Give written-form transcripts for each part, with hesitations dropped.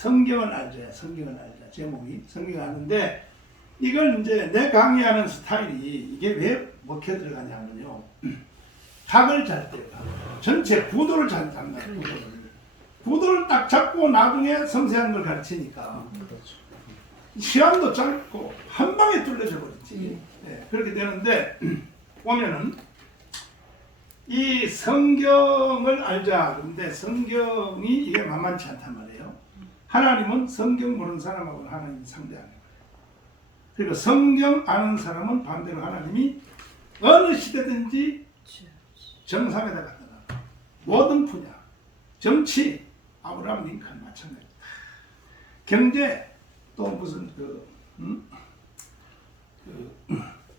성경을 알자. 성경을 알자. 제목이 성경을 아는데 이걸 이제 내 강의하는 스타일이 이게 왜 먹혀 들어가냐면요. 각을 잘 때요. 전체 구도를 잘 잡는 구도를. 구도를 딱 잡고 나중에 섬세한 걸 가르치니까 시간도 짧고 한 방에 뚫려져 버리지. 네, 그렇게 되는데 보면은 이 성경을 알자. 그런데 성경이 이게 만만치 않단 말이에요. 하나님은 성경 모르는 사람하고 하나님이 상대 안 해요. 그리고 성경 아는 사람은 반대로 하나님이 어느 시대든지 정상에다 갖다 놔. 모든 분야, 정치, 아브라함 링컨 마찬가지다. 경제 또 무슨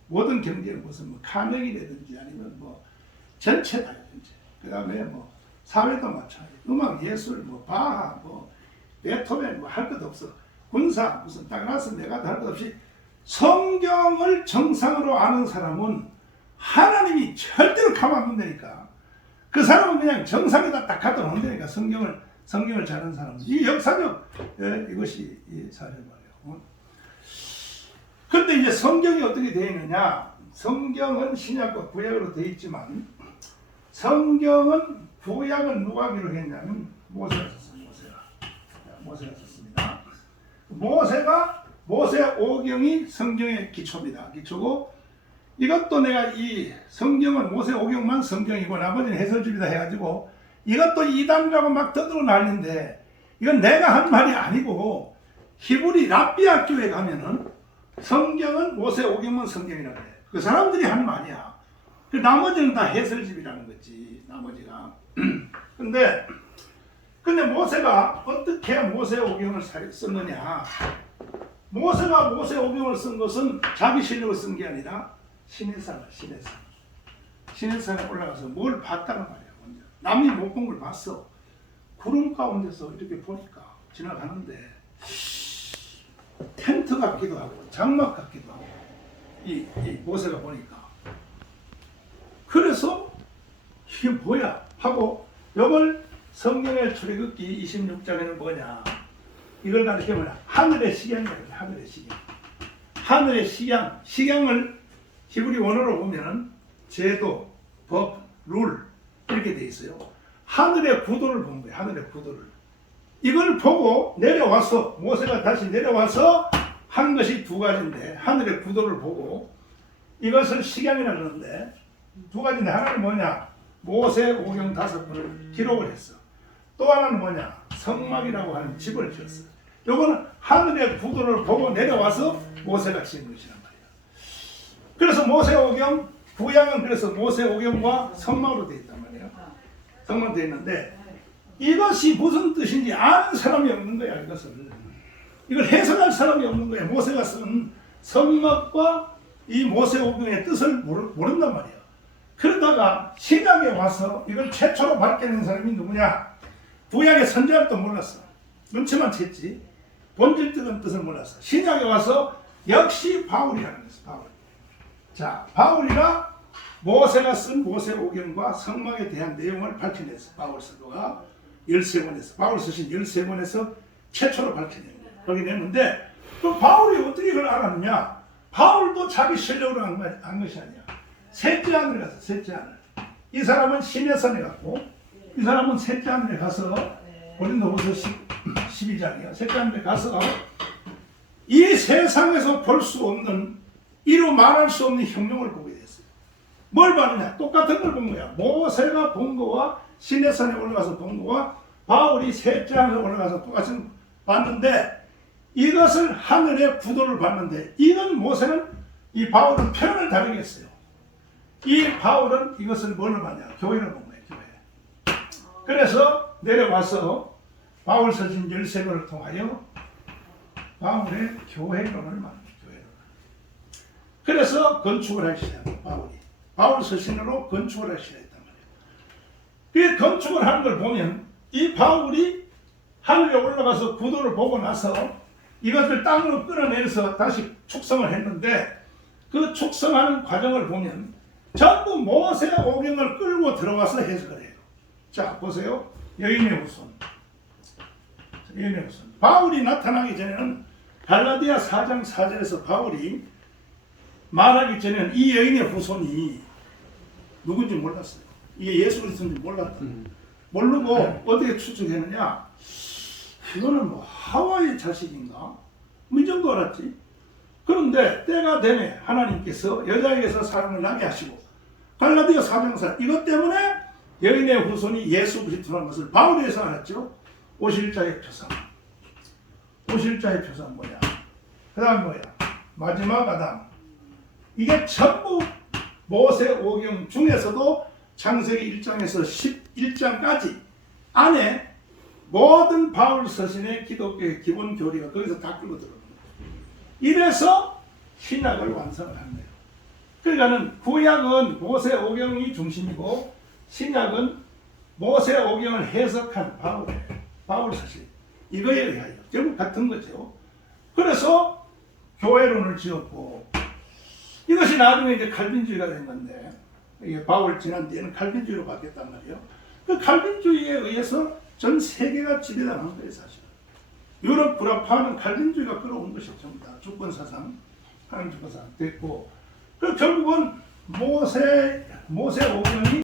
모든 경제 무슨 뭐 카네기라든지 아니면 뭐 전체다 전체. 그다음에 뭐 사회도 마찬가지. 음악, 예술, 뭐 바하, 뭐 베토벤 뭐 할 것 없어. 군사 무슨 따라서 내가 할 것 없이 성경을 정상으로 아는 사람은 하나님이 절대로 가만 안 둔다니까. 그 사람은 그냥 정상에다 딱 갖다 놓는다니까. 성경을 잘하는 사람은. 이 역사적 이것이 이 사실 말이에요. 그런데 이제 성경이 어떻게 되어 있느냐? 성경은 신약과 구약으로 되어 있지만 성경은 구약은 누가 기록했냐면 모세가 썼습니다. 모세가 썼습니다. 모세 오경이 성경의 기초입니다. 기초고 이것도 내가 이 성경은 모세 오경만 성경이고 나머지는 해설집이다 해가지고 이것도 이단이라고 막 떠들어 난리인데 이건 내가 한 말이 아니고 히브리 랍비 학교에 가면은 성경은 모세 오경만 성경이라고 해. 그 사람들이 한 말이야. 그 나머지는 다 해설집이라는 거지. 나머지가. 근데 모세가 어떻게 모세 오경을 썼느냐? 모세가 모세 오경을 쓴 것은 자기 실력을 쓴 게 아니라 신의 산에 올라가서 뭘 봤다는 말이야. 먼저. 남이 못 본 걸 봤어. 구름 가운데서 이렇게 보니까 지나가는데 텐트 같기도 하고 장막 같기도 하고 이 모세가 보니까 그래서 이게 뭐야 하고 이걸 성경의 출애굽기 26장에는 뭐냐 이걸 가르치면 하늘의 식양이라고 해요. 하늘의 식양. 하늘의 식양을 히브리 원어로 보면은 제도, 법, 룰 이렇게 돼 있어요. 하늘의 구도를 본 거예요. 하늘의 구도를. 이걸 보고 내려와서 모세가 다시 내려와서 한 것이 두 가지인데 하늘의 구도를 보고 이것을 식양이라 그러는데 두 가지인데 하나는 뭐냐? 모세 오경 5권을 기록을 했어. 또 하나는 뭐냐? 성막이라고 하는 집을 지었어. 요거는 하늘의 구도를 보고 내려와서 모세가 지은 것이란 말이야. 그래서 모세 오경 구약은 그래서 모세 오경과 성막으로 되어 있단 말이에요. 성막으로 되어 있는데 이것이 무슨 뜻인지 아는 사람이 없는 거야. 이걸 해석할 사람이 없는 거야. 모세가 쓴 성막과 이 모세 오경의 뜻을 모른단 말이야. 그러다가 신약에 와서 이걸 최초로 밝혀낸 사람이 누구냐? 구약의 선지자도 몰랐어. 눈치만 챘지. 본질적인 뜻을 몰랐어. 신약에 와서 역시 바울이라는 거였어. 바울. 자, 바울이가 모세가 쓴 모세 오경과 성막에 대한 내용을 밝혀냈어. 바울 사도가 13권에서 바울 쓰신 13권에서 최초로 밝혀냈는데 그 바울이 어떻게 이걸 알았느냐? 바울도 자기 실력으로 한 것이 아니야. 셋째 하늘에 갔어. 셋째 하늘. 이 사람은 시내산에 갔고 이 사람은 셋째 하늘에 가서 고린도후서 12장이야. 셋째 하늘에 가서 이 세상에서 볼 수 없는 이루 말할 수 없는 혁명을 보게 됐어요. 뭘 봤느냐? 똑같은 걸 본 거야. 모세가 본 거와 시내산에 올라가서 본 거와 바울이 셋째 하늘에 올라가서 똑같이 봤는데 이것을 하늘의 구도를 봤는데 이건 모세는 이 바울은 표현을 다르게 했어요. 이 바울은 이것을 뭘로 봤냐? 교회를 본 거예요. 교회. 그래서 내려와서 바울 서신 13권을 통하여 바울의 교회론을 만든 교회론. 그래서 건축을 하기 시작한 바울이. 바울 서신으로 건축을 하기 시작했단 말이에요. 그 건축을 하는 걸 보면 이 바울이 하늘에 올라가서 구도를 보고 나서 이것을 땅으로 끌어내서 다시 축성을 했는데 그 축성하는 과정을 보면 전부 모세 오경을 끌고 들어와서 해석을 해요. 자, 보세요. 여인의 후손. 예언의 후손. 바울이 나타나기 전에는 갈라디아 4장 4절에서 바울이 말하기 전에는 이 여인의 후손이 누군지 몰랐어요. 이게 예수 그리스도인지 몰랐다. 모르고 어떻게 추측했느냐? 이거는 뭐 하와의 자식인가? 뭐 이 정도 알았지. 그런데 때가 되네 하나님께서 여자에게서 사람을 나게 하시고 갈라디아 4장 4 이것 때문에 여인의 후손이 예수 그리스도라는 것을 바울에서 알았죠. 오실자의 표상. 오실자의 표상 뭐야? 그 다음 뭐야? 마지막 아담. 이게 전부 모세오경 중에서도 창세기 1장에서 11장까지 안에 모든 바울 서신의 기독교의 기본 교리가 거기서 다 끌고 들어옵니다. 이래서 신약을 완성을 합니다. 그러니까는 구약은 모세오경이 중심이고 신약은 모세오경을 해석한 바울 서신 이거에 의하여 결국 같은 거죠. 그래서 교회론을 지었고 이것이 나중에 이제 칼빈주의가 된 건데 이게 바울 지난 뒤에는 칼빈주의로 바뀌었단 말이에요. 그 칼빈주의에 의해서 전 세계가 지배당한 거예요, 사실. 유럽 불합화는 칼빈주의가 끌어온 것이 전부 다 주권사상, 하나님 주권사상 됐고, 그 결국은 모세오경이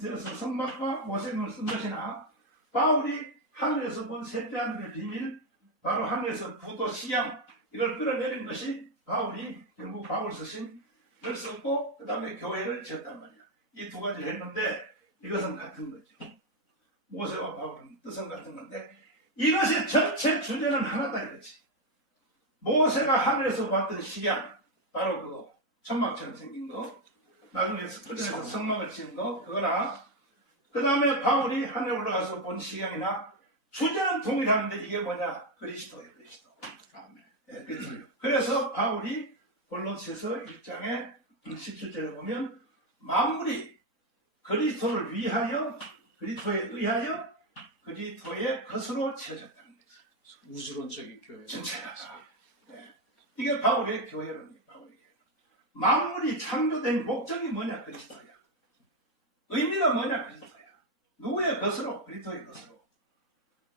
들어서 성막과 모세오경을 쓴 것이나 바울이 하늘에서 본 셋째 하늘의 비밀, 바로 하늘에서 구도 시양 이걸 끌어내린 것이 바울이 결국 바울 서신을 썼고 그 다음에 교회를 지었단 말이야. 이 두 가지를 했는데 이것은 같은 거죠. 모세와 바울은 뜻은 같은 건데 이것의 전체 주제는 하나다 이거지. 모세가 하늘에서 봤던 식양 바로 그거 천막처럼 생긴 거 나중에 끌어내서 성막을 지은 거 그거나 그 다음에 바울이 하늘에 올라가서 본 식양이나 주제는 동일한데 이게 뭐냐? 그리스도예요. 그리스도. 네, 그래서 바울이 골로새서 1장에 17절에 보면 만물이 그리스도를 위하여 그리스도에 의하여 그리스도의 것으로 지어졌다는 거죠. 우주론적인 교회 전체가. 네. 이게 바울의 교회론이에요. 바울의 교회론. 만물이 창조된 목적이 뭐냐? 그리스도야. 의미가 뭐냐? 그리스도야. 누구의 것으로? 그리스도의 것으로.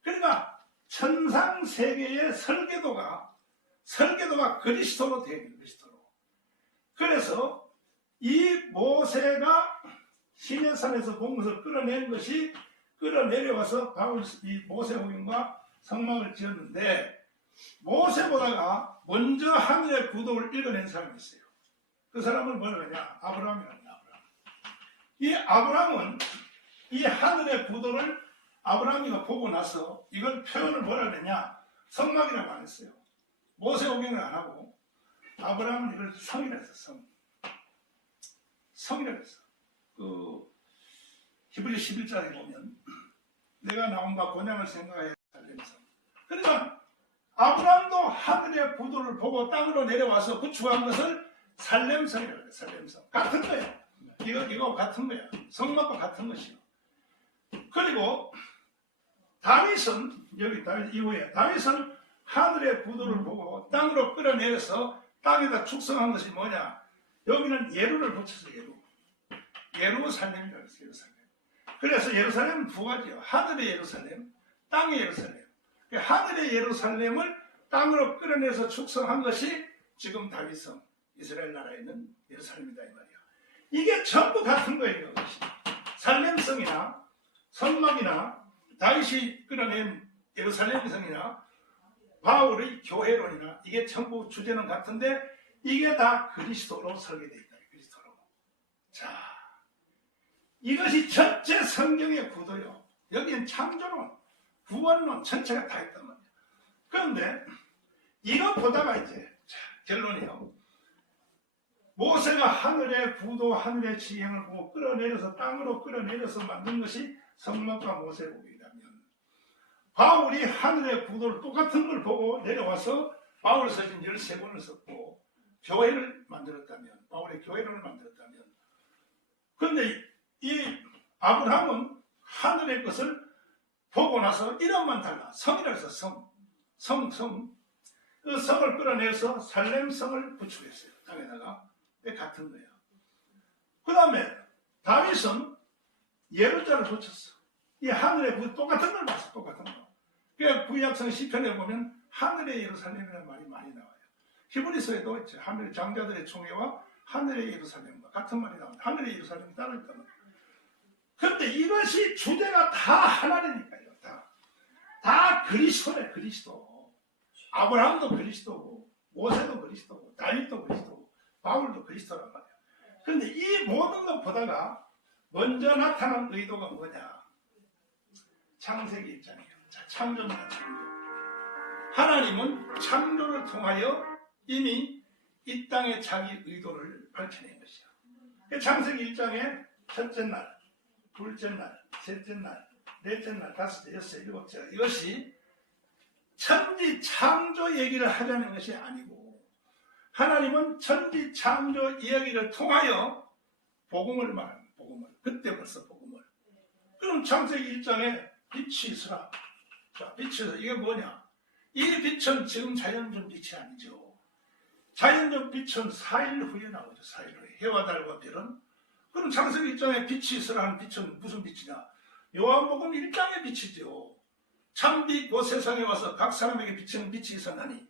그러니까 천상세계의 설계도가 그리스도로 되어 있는 그리스도로. 그래서 이 모세가 시내산에서 본 것을 끌어낸 것이 끌어내려와서 바울 이 모세오경과 성막을 지었는데 모세보다가 먼저 하늘의 구도를 읽어낸 사람이 있어요. 그 사람은 뭐라 그러냐? 아브라함이라는 아브라함. 이 아브라함은 이 하늘의 구도를 아브라함이가 보고 나서 이걸 표현을 뭐라 그러냐? 성막이라고 안 했어요. 모세오경을 안 하고 아브라함은 이걸 성이라 했어. 성이라 했어. 그 히브리 11장에 보면 내가 나온과 본향을 생각하여 살렘성. 그러니까 아브라함도 하늘의 구도를 보고 땅으로 내려와서 구축한 것을 살렘성이라고 해요. 살렘성. 같은 거예요. 이거 같은 거야. 성막과 같은 것이요. 그리고 다윗은 여기 다윗 이후에 다윗은 하늘의 구도를 보고 땅으로 끌어내려서 땅에다 축성한 것이 뭐냐? 여기는 예루를 붙여서 예루살렘이라고 했어요. 예루살렘. 그래서 예루살렘은 두 가지요. 하늘의 예루살렘, 땅의 예루살렘. 하늘의 예루살렘을 땅으로 끌어내서 축성한 것이 지금 다윗성, 이스라엘 나라에 있는 예루살렘이다 이 말이야. 이게 전부 같은 거예요. 이것이. 살렘성이나 성막이나 다윗이 끌어낸 예루살렘 성이나 바울의 교회론이나 이게 전부 주제는 같은데 이게 다 그리스도로 설계되어 있다. 그리스도로. 자, 이것이 전체 성경의 구도요. 여기는 창조론, 구원론 전체가 다 있단 말이에요. 그런데 이거 보다가 이제 결론이요. 모세가 하늘의 구도, 하늘의 지형을 보고 끌어내려서 땅으로 끌어내려서 만든 것이 성막과 모세오경이라면 바울이 하늘의 구도를 똑같은 걸 보고 내려와서 바울 서신 13권을 썼고 교회를 만들었다면 바울의 교회를 만들었다면 그런데 이 아브라함은 하늘의 것을 보고 나서 이름만 달라 성이라 해서 성 그 성을 끌어내서 살렘성을 구축했어요. 땅에다가 같은 거예요. 그 다음에 다윗은 예루자를 붙였어. 이 하늘의 그 똑같은 걸 봤어. 똑같은 거. 그러니까 구약성 시편에 보면 하늘의 예루살렘이라는 말이 많이 나와요. 히브리서에도 있죠. 하늘 장자들의 총회와 하늘의 예루살렘과 같은 말이 나옵니다. 하늘의 예루살렘이 따르니까. 그런데 이것이 주제가 다 하나니까요. 다 그리스도네, 그리스도. 아브라함도 그리스도고, 모세도 그리스도고, 다윗도 그리스도고, 바울도 그리스도란 말이에요. 그런데 이 모든 것 보다가 먼저 나타난 의도가 뭐냐? 창세기 1장이에요. 창조입니다, 창조. 하나님은 창조를 통하여 이미 이 땅에 자기 의도를 밝혀낸 것이야. 창세기 1장에 첫째 날, 둘째 날, 셋째 날, 넷째 날, 다섯째, 여섯째, 일곱째, 이것이 천지 창조 얘기를 하자는 것이 아니고 하나님은 천지 창조 이야기를 통하여 복음을 말하는 복음을. 그때 벌써 복음을. 그럼 창세기 1장에 빛이 있으라. 자, 빛이 있으라. 이게 뭐냐? 이 빛은 지금 자연적 빛이 아니죠. 자연적 빛은 4일 후에 나오죠. 4일 후에. 해와 달과 별은. 그럼 창세기 1장에 빛이 있으라 하는 빛은 무슨 빛이냐? 요한복음 1장의 빛이죠. 참빛 그 세상에 와서 각 사람에게 비치는 빛이 있었나니.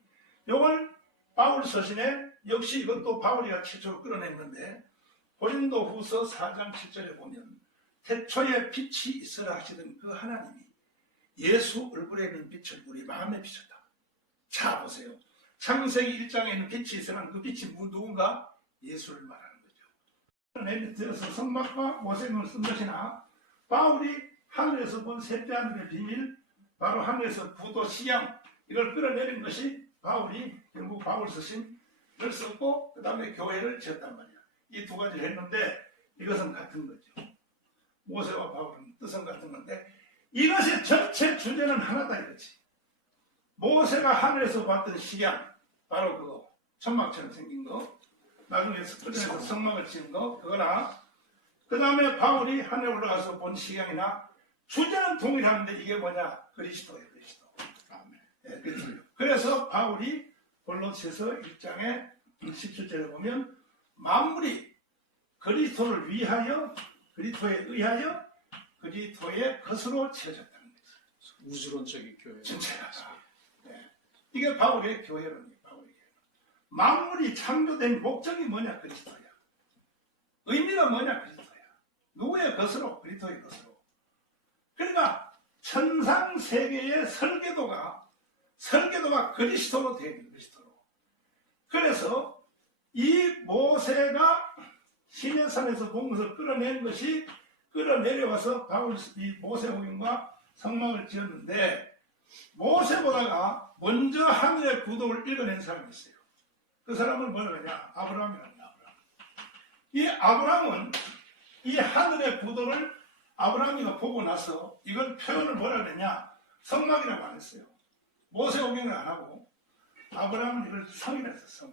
이걸 바울 서신에 역시 이것도 바울이가 최초로 끌어냈는데 고린도 후서 4장 7절에 보면 태초에 빛이 있으라 하시던 그 하나님이 예수 얼굴에 있는 빛을 우리 마음에 비쳤다. 자 보세요. 창세기 1장에 있는 빛이 있으라 그 빛이 누군가? 예수를 말하는 거죠. 예를 들어서 성막과 모세금을 쓴 것이나 바울이 하늘에서 본 셋째 하늘의 비밀, 바로 하늘에서 부도 시양, 이걸 끌어내린 것이 바울이 결국 바울 서신을 썼고 그 다음에 교회를 지었단 말이야. 이 두 가지를 했는데 이것은 같은 거죠. 모세와 바울은 뜻은 같은 건데 이것의 전체 주제는 하나다 이거지. 모세가 하늘에서 봤던 시양, 바로 그거 천막처럼 생긴 거, 나중에 스크린에서 성막을 지은 거, 그거나 그 다음에 바울이 하늘에 올라가서 본 시양이나 주제는 동일한데 이게 뭐냐? 그리스도예요, 그리스도. 아멘. 네, 그리스도요. 그래서 바울이 골로새서 1장에 17절에 보면 만물이 그리스도를 위하여, 그리스도에 의하여, 그리스도의 것으로 채워졌다는 거죠. 우주론적인 교회. 전체가. 네. 이게 바울의 교회론이에요, 바울의 교회론. 만물이 창조된 목적이 뭐냐? 그리스도야. 의미가 뭐냐? 그리스도야. 누구의 것으로? 그리스도의 것으로. 그러니까 천상 세계의 설계도가 그리스도로 되어 있는 그리스도로. 그래서 이 모세가 시내산에서 본 것을 끌어낸 것이 끌어내려와서 바울 이 모세오경과 성막을 지었는데 모세보다가 먼저 하늘의 구도를 읽어낸 사람이 있어요. 그 사람은 뭐라고 하냐? 아브라함이라는 아브라함. 이 아브라함은 이 하늘의 구도를 아브라함이가 보고 나서 이걸 표현을 뭐라 그랬냐? 성막이라고 안 했어요. 모세오경을 안 하고 아브라함은 이걸 성이라 했어.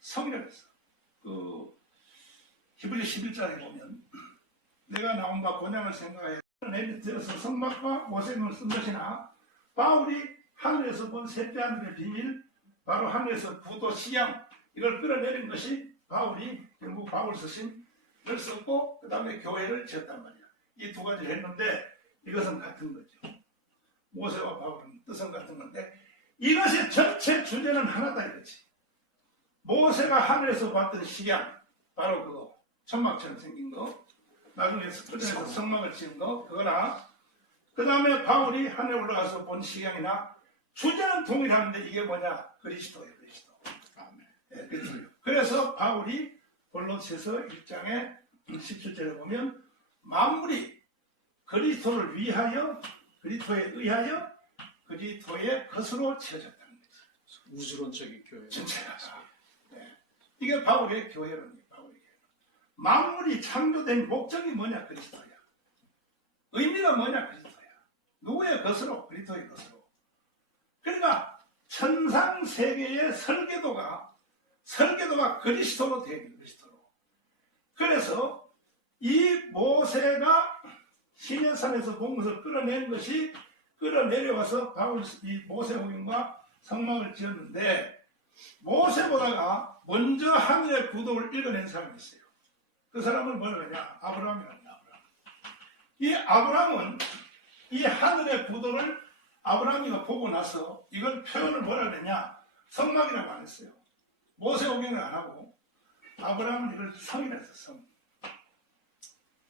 성이라고 했어. 그 히브리 11장에 보면 내가 나온과 곤양을 생각하여 예를 들어서 성막과 모세금을 쓴 것이나 바울이 하늘에서 본 셋째 하늘의 비밀, 바로 하늘에서 부도 시양, 이걸 끌어내린 것이 바울이 결국 바울 서신을 썼고 그 다음에 교회를 지었단 말이야. 이 두 가지를 했는데 이것은 같은 거죠. 모세와 바울은 뜻은 같은 건데 이것의 전체 주제는 하나다 이거지. 모세가 하늘에서 봤던 시양, 바로 그거 천막처럼 생긴 거, 나중에 스크린에서 성막을 지은 거, 그거나 그 다음에 바울이 하늘에 올라가서 본 시양이나 주제는 동일한데 이게 뭐냐? 그리스도예요, 그리스도. 아멘. 네, 그리스도요. 그래서 바울이 골로새서 1장에 17절에 보면 만물이 그리스도를 위하여, 그리스도에 의하여, 그리스도의 것으로 채워졌다는 거죠. 우주론적인 교회. 전체가. 네. 이게 바울의 교회론이에요. 바울의 교회론. 만물이 창조된 목적이 뭐냐? 그리스도야. 의미가 뭐냐? 그리스도야. 누구의 것으로? 그리스도의 것으로. 그러니까 천상 세계의 설계도가 그리스도로 되어 있는 그리스도로. 그래서 이 모세가 시내산에서 본 것을 끌어낸 것이 끌어내려와서 바울 이 모세오경과 성막을 지었는데 모세보다가 먼저 하늘의 구도를 읽어낸 사람이 있어요. 그 사람은 뭐라고 하냐? 아브라함이라는 아브라함. 이 아브라함은 이 하늘의 구도를 아브라함이가 보고 나서 이걸 표현을 뭐라 그랬냐? 성막이라고 안 했어요. 모세오경을 안 하고 아브라함은 이걸 성이라 했어.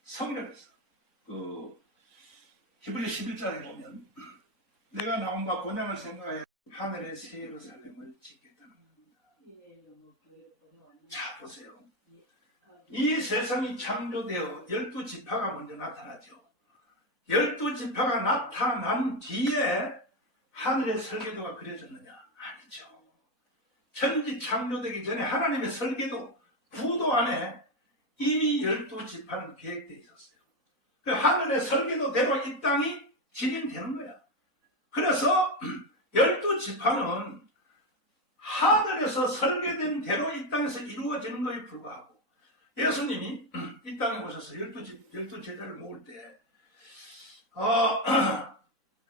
성이라 했어. 히브리 11장에 보면 내가 나온과 본향을 생각하여 하늘의 새 예루살렘을 짓겠다는 겁니다. 자 보세요. 이 세상이 창조되어 12지파가 먼저 나타나죠. 12지파가 나타난 뒤에 하늘의 설계도가 그려졌느냐? 아니죠. 천지 창조되기 전에 하나님의 설계도, 구도 안에 이미 12지파는 계획되어 있었어요. 그 하늘의 설계도대로 이 땅이 진행되는 거야. 그래서 12지파는 하늘에서 설계된 대로 이 땅에서 이루어지는 것에 불과하고, 예수님이 이 땅에 오셔서 12제자를 모을 때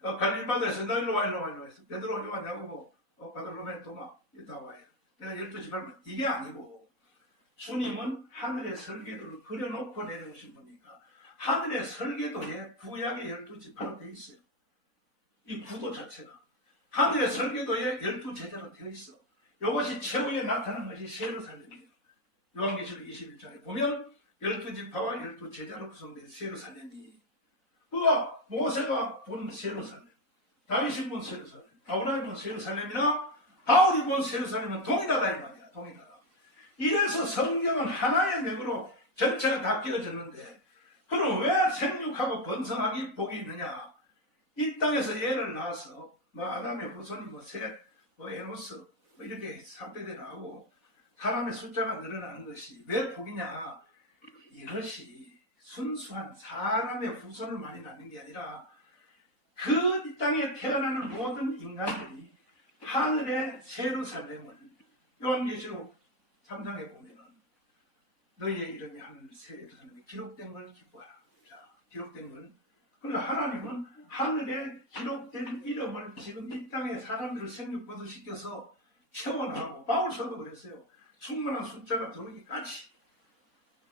갈릴바다에서 너 일로 와 해서 베드로 요한 야고보 바돌로메 도마 이따 와요. 내가 12지파를 이게 아니고 주님은 하늘의 설계도를 그려놓고 내려오신 분이니까 하늘의 설계도에 구약의 12지파로 되어 있어요. 이 구도 자체가 하늘의 설계도에 12제자로 되어 있어. 이것이 최후에 나타난 것이 새 예루살렘이에요. 요한계시록 21장에 보면 12지파와 12제자로 구성된 새 예루살렘이, 그가 모세가 본 새 예루살렘, 다윗이 본 새 예루살렘, 아브라함이 본 새 예루살렘이나 바울이 본 새 예루살렘은 동일하다 이 말이야. 동일하다. 이래서 성경은 하나의 맥으로 전체가 다 끼어졌는데, 그럼 왜 생육하고 번성하기 복이 있느냐? 이 땅에서 애를 낳아서 아담의 후손이 셋, 에노스 이렇게 3대대 나오고 사람의 숫자가 늘어나는 것이 왜 복이냐? 이것이 순수한 사람의 후손을 많이 낳는 게 아니라 그 이 땅에 태어나는 모든 인간들이 하늘의 새 예루살렘을, 요한계시록 3장에 보면은 너희의 이름이 하늘 새 예루살렘에 기록된 걸 기뻐하라. 자, 기록된 걸. 그러니까 하나님은 하늘에 기록된 이름을 지금 이 땅에 사람들을 생육거듭시켜서 채워나가고, 바울서도 그랬어요. 충분한 숫자가 들어오기까지.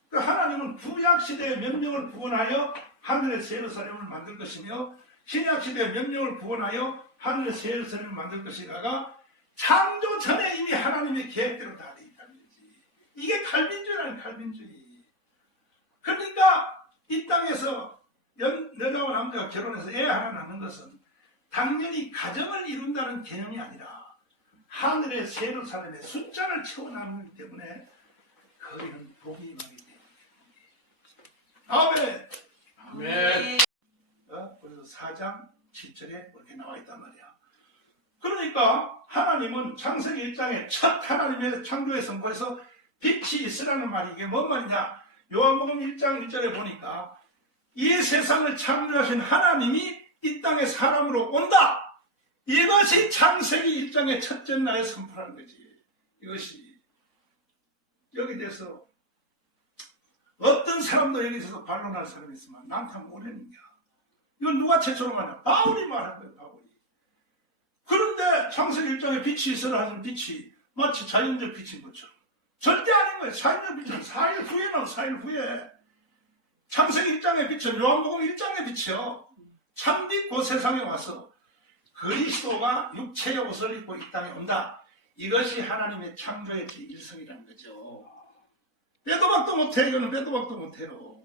그러니까 하나님은 구약시대의 명령을 구원하여 하늘의 새 예루살렘을 만들 것이며, 신약시대의 명령을 구원하여 하늘의 새 예루살렘을 만들 것이다가 창조 전에 이미 하나님의 계획대로 다 되어 있다는 거지. 이게 칼빈주의라는 칼빈주의. 그러니까 이 땅에서 여자와 남자가 결혼해서 애 하나 낳는 것은 당연히 가정을 이룬다는 개념이 아니라 하늘의 새 예루살렘의 숫자를 채워나가기 때문에 거기는 복이 임하기 때문에. 아멘. 그래서 4장 7절에 그렇게 나와 있단 말이야. 그러니까 하나님은 창세기 1장에 첫 하나님의 창조의 선포에서 빛이 있으라는 말이 이게 뭔 말이냐? 요한복음 1장 1절에 보니까 이 세상을 창조하신 하나님이 이 땅에 사람으로 온다. 이것이 창세기 1장의 첫째 날에 선포하는 거지. 이것이 여기 대해서 어떤 사람도 여기서 반론할 사람이 있으면 난다 모르는 거야. 이건 누가 최초로 말하냐? 바울이 말한 거예요. 바울이. 그런데 창세기 1장에 빛이 있으라 하는 빛이 마치 자연적 빛인 것처럼 절대 아닌 거예요. 자연적 빛은 4일 후에 나온 4일 후에. 창세기 1장의 빛은 요한복음 1장의 빛이요. 참빛 그 세상에 와서 그리스도가 육체의 옷을 입고 이 땅에 온다. 이것이 하나님의 창조의 일성이라는 거죠. 빼도 박도 못해. 이거는 빼도 박도 못해요.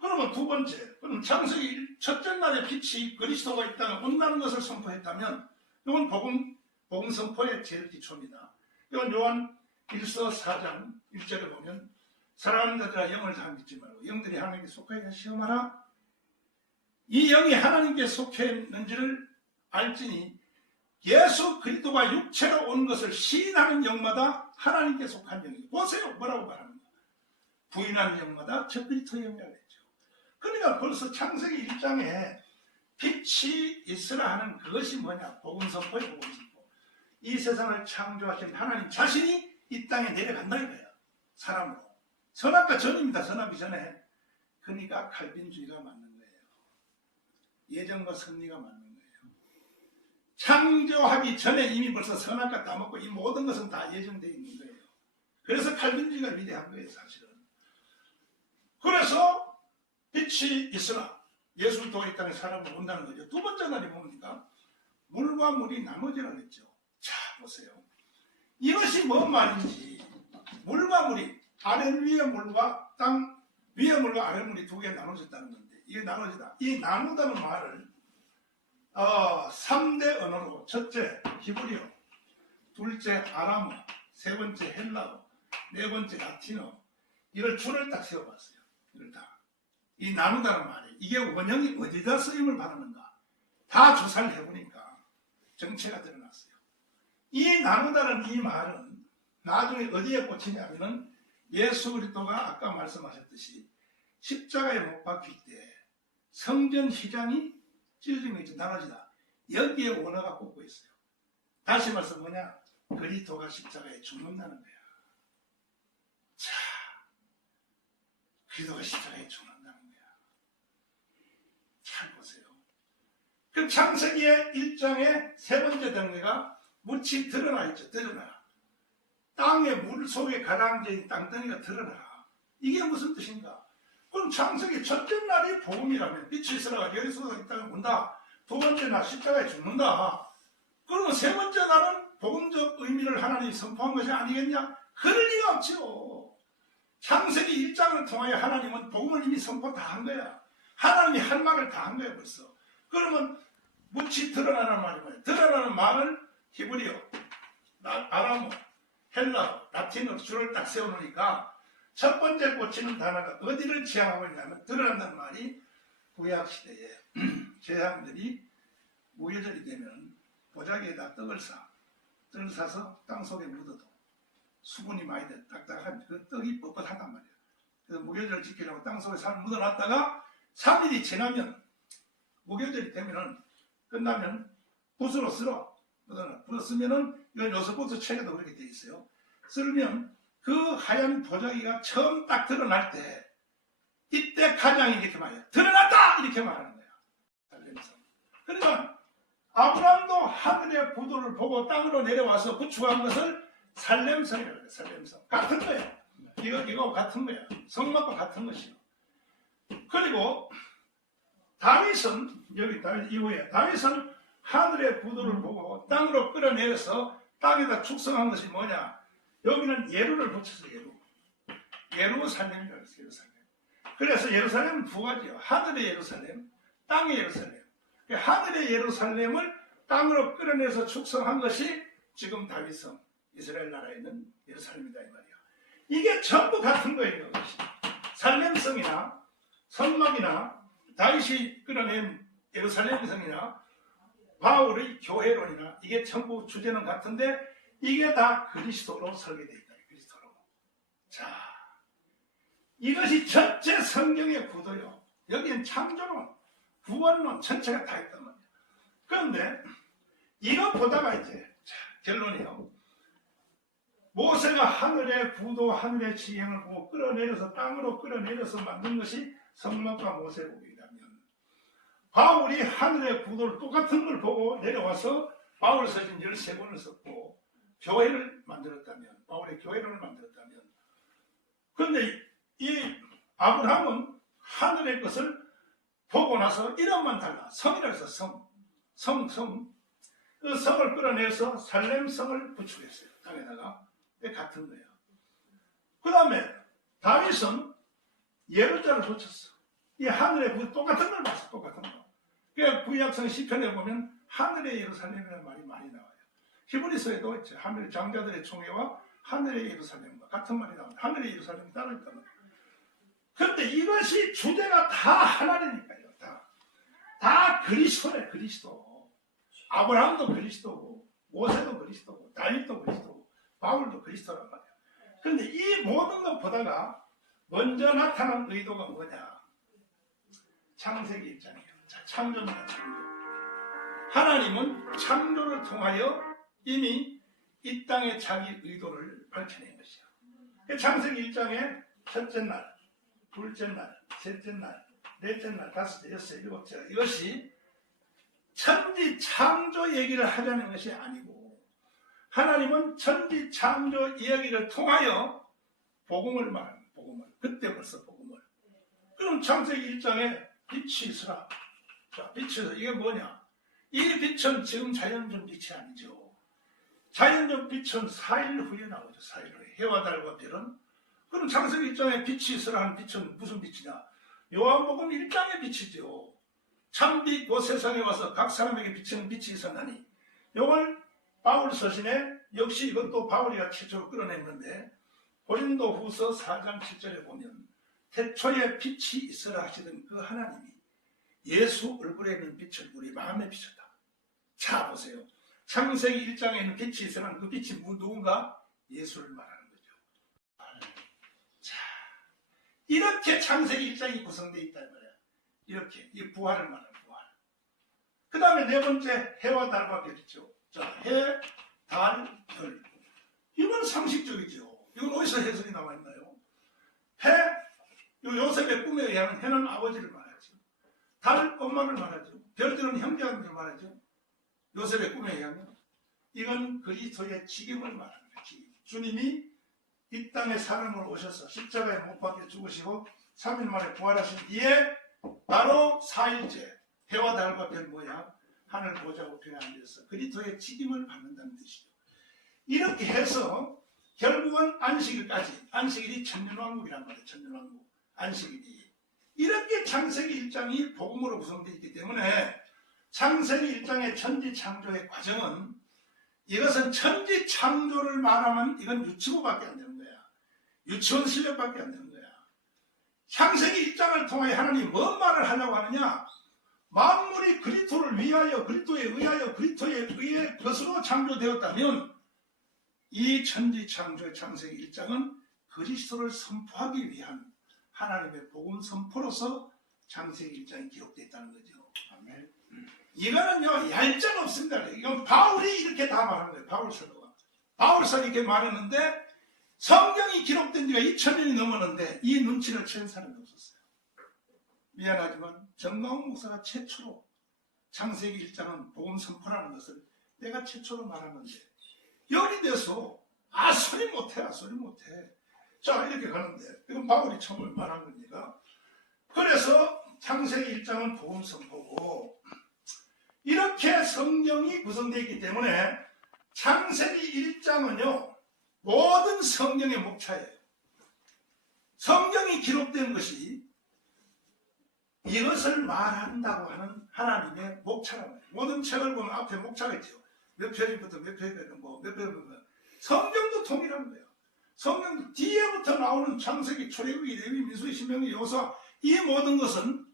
그러면 두 번째, 그럼 창세기 첫째 날의 빛이 그리스도가 이 땅에 온다는 것을 선포했다면 이건 복음 선포의 제일 기초입니다. 이건 요한 1서 4장 1절에 보면 사랑하는 자들아 영을 다 믿지 말고 영들이 하나님께 속하여 시험하라. 이 영이 하나님께 속해 있는지를 알지니 예수 그리스도가 육체로 온 것을 시인하는 영마다 하나님께 속한 영이. 보세요. 뭐라고 말합니까? 부인하는 영마다 저 그리스도의 영이라고 했죠. 그러니까 벌써 창세기 1장에 빛이 있으라 하는 그것이 뭐냐? 복음 선포의 복음 선포. 이 세상을 창조하신 하나님 자신이 이 땅에 내려간다 이거야. 사람으로. 선악과 전입니다. 선악기 전에. 그러니까 칼빈주의가 맞는 거예요. 예정과 섭리가 맞는 거예요. 창조하기 전에 이미 벌써 선악과 따먹고 이 모든 것은 다 예정되어 있는 거예요. 그래서 칼빈주의가 위대한 거예요. 사실은. 그래서 빛이 있으나 예수를 통해 이 땅에 사람을 온다는 거죠. 두 번째 날이 뭡니까? 물과 물이 나머지라고 했죠. 자, 보세요. 이것이 뭔 말인지. 물과 물이, 아래 위의 물과 땅 위의 물과 아래 물이 두 개 나눠졌다는 건데, 이게 나눠지다. 이 나누다는 말을 3대 언어로, 첫째 히브리어, 둘째 아람어, 세 번째 헬라어, 네 번째 라틴어, 이걸 줄을 딱 세워봤어요. 이걸 다. 이 나누다는 말이 이게 원형이 어디다 쓰임을 받았는가 다 조사를 해보니까 정체가 드러났어요. 이 나누다는 이 말은 나중에 어디에 꽂히냐면은 예수 그리스도가 아까 말씀하셨듯이 십자가에 못 박힐 때 성전 휘장이 찢어지면 이제 나눠지다. 여기에 원어가 꽂고 있어요. 다시 말해서 뭐냐? 그리스도가 십자가에 죽는다는 거야. 자, 그리스도가 십자가에 죽는다는 거야. 잘 보세요. 그 창세기의 1장의 세 번째 단계가 묻히 드러나 있죠. 드러나. 땅의 물 속에 가라앉은 땅덩이가 드러나. 이게 무슨 뜻인가? 그럼 창세기 첫째 날이 복음이라면 빛이 있어가 여리수가 이 땅에 온다. 두 번째 날 십자가에 죽는다. 그러면 세 번째 날은 복음적 의미를 하나님이 선포한 것이 아니겠냐? 그럴 리가 없죠. 창세기 1장을 통하여 하나님은 복음을 이미 선포 다 한 거야. 하나님이 할 말을 다 한 거야 벌써. 그러면 묻히 드러나는 말이 뭐야? 드러나는 말을 히브리어, 아람어, 헬라어, 라틴어로 줄을 딱 세워놓으니까 첫 번째 꽂히는 단어가 어디를 지향하고 있냐면 드러난다는 말이 구약시대에 제사장들이 무예절이 되면 보자기에다 떡을 싸서 땅속에 묻어도 수분이 많이 돼 딱딱한 그 떡이 뻣뻣하단 말이에요. 그래서 무예절을 지키려고 땅속에 살 묻어놨다가 3일이 지나면 무교절이 되면은 끝나면 붓으로 쓸어. 붓으로 쓰면은 이건 요소부터 책에도 그렇게 돼 있어요. 쓸면 그 하얀 보자기가 처음 딱 드러날 때 이때 가장이 이렇게 말해요. 드러났다! 이렇게 말하는 거야. 그러니까 아브라함도 하늘의 부도를 보고 땅으로 내려와서 구축한 것을 살렘성이라고 해요. 살렘성. 같은 거예요. 이거 같은 거야. 성막과 같은 것이요. 그리고 다윗은 여기 다윗 이후에 다윗은 하늘의 부도를 보고 땅으로 끌어내려서 땅에다 축성한 것이 뭐냐? 여기는 예루를 붙여서 예루살렘이라고 했어요. 예루살렘. 그래서 예루살렘은 두 가지요. 하늘의 예루살렘, 땅의 예루살렘. 하늘의 예루살렘을 땅으로 끌어내서 축성한 것이 지금 다윗성, 이스라엘 나라에 있는 예루살렘이다 이 말이야. 이게 전부 같은 거예요. 이것이. 살렘성이나 성막이나 다윗이 끌어낸 예루살렘 성이나 바울의 교회론이나 이게 전부 주제는 같은데 이게 다 그리스도로 설계되어 있다. 그리스도로. 자, 이것이 전체 성경의 구도요. 여기엔 창조론, 구원론 전체가 다 있단 말이에요. 그런데 이거 보다가 이제 결론이요. 모세가 하늘의 부도, 하늘의 지형을 보고 끌어내려서 땅으로 끌어내려서 만든 것이 성막과 모세복이라면 바울이 하늘의 구도를 똑같은 걸 보고 내려와서 바울 서신 13권을 썼고 교회를 만들었다면 바울의 교회를 만들었다면 그런데 이 아브라함은 하늘의 것을 보고 나서 이름만 달라. 성이라 해서 성. 그 성을 끌어내서 살렘성을 구축했어요. 땅에다가. 같은 거예요. 그 다음에 다윗은 예루자를 붙였어. 이 하늘의 그 똑같은 걸 봤어. 똑같은 거. 그러니까 구약성 시편에 보면 하늘의 예루살렘이라는 말이 많이 나와요. 히브리서에도 있죠. 하늘의 장자들의 총회와 하늘의 예루살렘과 같은 말이 나옵니다. 하늘의 예루살렘이 따로 있단 말이에요. 그런데 이것이 주제가 다 하나님이니까요. 다 그리스도래. 그리스도. 아브라함도 그리스도고 모세도 그리스도고 다윗도 그리스도고 바울도 그리스도란 말이에요. 그런데 이 모든 것 보다가 먼저 나타난 의도가 뭐냐? 창세기 입장이에요. 자, 창조입니다. 창조. 하나님은 창조를 통하여 이미 이 땅에 자기 의도를 밝혀낸 것이야. 창세기 1장에 첫째 날, 둘째 날, 셋째 날, 넷째 날, 다섯째, 여섯째, 일곱째 이것이 천지 창조 얘기를 하자는 것이 아니고 하나님은 천지 창조 이야기를 통하여 복음을 말합니다. 복음을. 그때 벌써 복음을. 그럼 창세기 1장에 빛이 있으라. 자, 빛이 있으라. 이게 뭐냐? 이 빛은 지금 자연적 빛이 아니죠. 자연적 빛은 4일 후에 나오죠. 4일 후에. 해와 달과 별은. 그럼 창세기 1장에 빛이 있으라 하는 빛은 무슨 빛이냐? 요한복음 1장의 빛이죠. 참빛 그 세상에 와서 각 사람에게 비치는 빛이 있었나니. 이걸 바울 서신에 역시 이것도 바울이가 최초로 끌어냈는데 고린도 후서 4장 7절에 보면 태초에 빛이 있으라 하시던 그 하나님이 예수 얼굴에 있는 빛을 우리 마음에 비쳤다. 자 보세요. 창세기 1장에 있는 빛이 있으라는 그 빛이 누군가? 예수를 말하는 거죠. 자, 이렇게 창세기 1장이 구성되어 있다 말이야. 이렇게 이 부활을 말하는 부활. 그 다음에 네 번째 해와 달과 별이죠. 자, 해, 달, 별. 이건 상식적이죠. 이건 어디서 해석이 나와 있나요? 해, 요셉의 꿈에 의하면 해는 아버지를 말하죠. 달, 엄마를 말하죠. 별들은 형제들을 말하죠. 요셉의 꿈에 의하면 이건 그리스도의 직임을 말하는 거예요. 주님이 이 땅에 사람으로 오셔서 십자가에 못 박혀 죽으시고 3일 만에 부활하신 뒤에 바로 4일째 해와 달과 별 모양 하늘 보좌 우편에 앉아서 그리스도의 직임을 받는다는 뜻이죠. 이렇게 해서 결국은 안식일까지, 안식일이 천년왕국이란 말이에요. 천년왕국, 안식일이. 이렇게 창세기 1장이 복음으로 구성되어 있기 때문에 창세기 1장의 천지창조의 과정은 이것은 천지창조를 말하면 이건 유치부밖에 안 되는 거야. 유치원 실력밖에 안 되는 거야. 창세기 1장을 통해 하나님이 뭔 말을 하려고 하느냐? 만물이 그리스도를 위하여, 그리스도에 의하여, 그리스도에 의해 것으로 창조되었다면 이 천지창조의 창세기 1장은 그리스도를 선포하기 위한 하나님의 복음 선포로서 창세기 1장이 기록되어 있다는 거죠. 아멘. 이거는요, 얄짤 없습니다. 이건 바울이 이렇게 다 말한 거예요. 바울서가. 바울서가 이렇게 말했는데 성경이 기록된 지가 2000년이 넘었는데 이 눈치를 챈 사람이 없었어요. 미안하지만 정광훈 목사가 최초로 창세기 1장은 복음 선포라는 것을 내가 최초로 말하는데 열이 돼서 소리 못해, 소리 못해. 자, 이렇게 가는데 이건 바울이 처음 말한 겁니다. 그래서 창세기 1장은 복음 선포고 이렇게 성경이 구성되어 있기 때문에 창세기 1장은요 모든 성경의 목차예요. 성경이 기록된 것이 이것을 말한다고 하는 하나님의 목차란 말이에요. 모든 책을 보면 앞에 목차가 있죠. 몇 페이지부터 몇 페이지까지 몇 페이지부터 성경도 동일한 거예요. 성경 뒤에부터 나오는 창세기, 출애굽기, 레위, 민수기, 신명기, 여호수아 이 모든 것은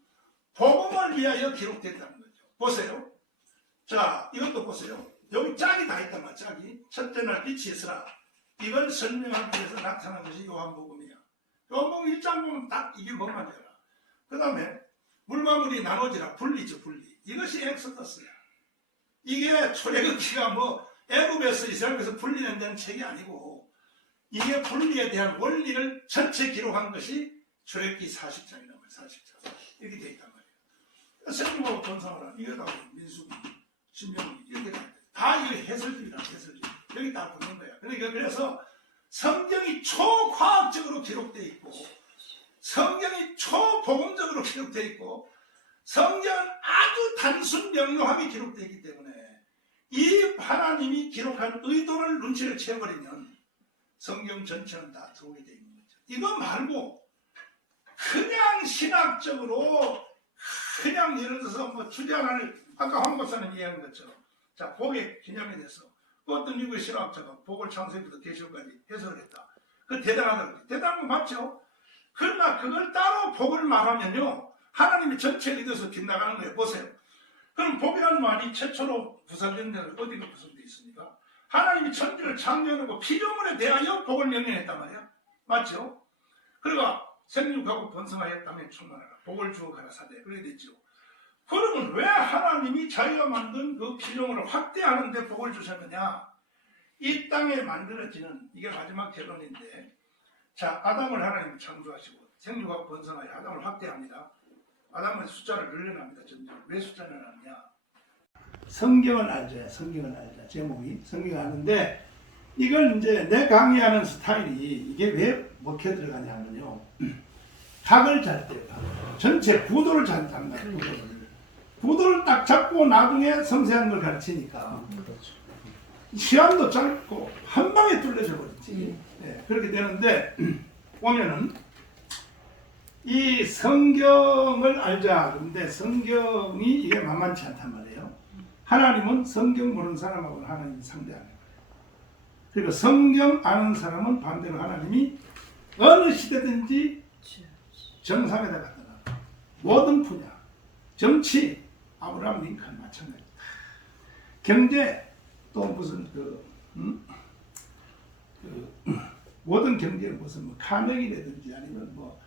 복음을 위하여 기록됐다는 거죠. 보세요. 자, 이것도 보세요. 여기 짝이 다 있단 말이야. 짝이. 첫째 날 빛이 있으라. 이걸 설명하기 위해서 나타난 것이 요한복음이야. 요한복음 1장 보면 딱 이게 뭔가 알아. 그 다음에 물과 물이 나눠지라. 분리죠, 분리. 이것이 엑소더스야. 이게 출애굽기가 뭐 애굽에서 이스라엘에서 분리된 데는 책이 아니고 이게 분리에 대한 원리를 전체 기록한 것이 출애굽기 40장이란 말이에요. 40장. 이렇게 되어 있단 말이에요. 성경하고 전상을 이게 다 민수기, 신명기 이렇게 다 이게 해설집이라 해설집. 여기 다 붙는 거야. 그러니까 그래서 성경이 초과학적으로 기록되어 있고 성경이 초복음적으로 기록되어 있고 성경은 아주 단순 명료하게 기록되어 있기 때문에 이 하나님이 기록한 의도를 눈치를 채워버리면 성경 전체는 다 들어오게 되어 있는 거죠. 이거 말고 그냥 신학적으로 그냥 예를 들어서 뭐 주장을 아까 황 박사님 이야기한 것처럼 자 복의 개념에 대해서 그 어떤 미국의 신학자가 복을 창세기부터 계시록까지 해석을 했다. 그 대단하다. 대단한 거 맞죠? 그러나 그걸 따로 복을 말하면요 하나님이 전체 의도에서 빗나가는 거예요. 보세요. 그럼 복이라는 말이 최초로 구사된 데는 어디가 구성되어 있습니까? 하나님이 천지를 창조하고 피조물에 대하여 복을 명령했단 말이야. 맞죠? 그러니까 생육하고 번성하여 땅에 충만하라. 복을 주어 가라사대. 그렇게 됐죠. 그러면 왜 하나님이 자기가 만든 그 피조물을 확대하는 데 복을 주셨느냐? 이 땅에 만들어지는 이게 마지막 결론인데 자 아담을 하나님이 창조하시고 생육하고 번성하여 아담을 확대합니다. 아담은 숫자를 늘려납니다. 점점. 왜 숫자를 늘려나느냐? 성경을 알자. 성경을 알자. 제목이 성경을 아는데 이걸 이제 내 강의하는 스타일이 이게 왜 먹혀 들어가냐면요. 각을 잘 때, 전체 구도를 잘 잡는 구도를 딱 잡고 나중에 섬세한 걸 가르치니까 시간도 짧고 한 방에 뚫려져 버리지. 네, 그렇게 되는데 보면은 이 성경을 알자. 근데 성경이 이게 만만치 않단 말이에요. 하나님은 성경 모르는 사람하고는 하나님이 상대 안 해요. 그리고 성경 아는 사람은 반대로 하나님이 어느 시대든지 정상에다 갖다 놔. 모든 분야, 정치, 아브라함 링컨 마찬가지다. 경제 또 무슨 모든 경제 무슨 뭐 카네기라든지 아니면 뭐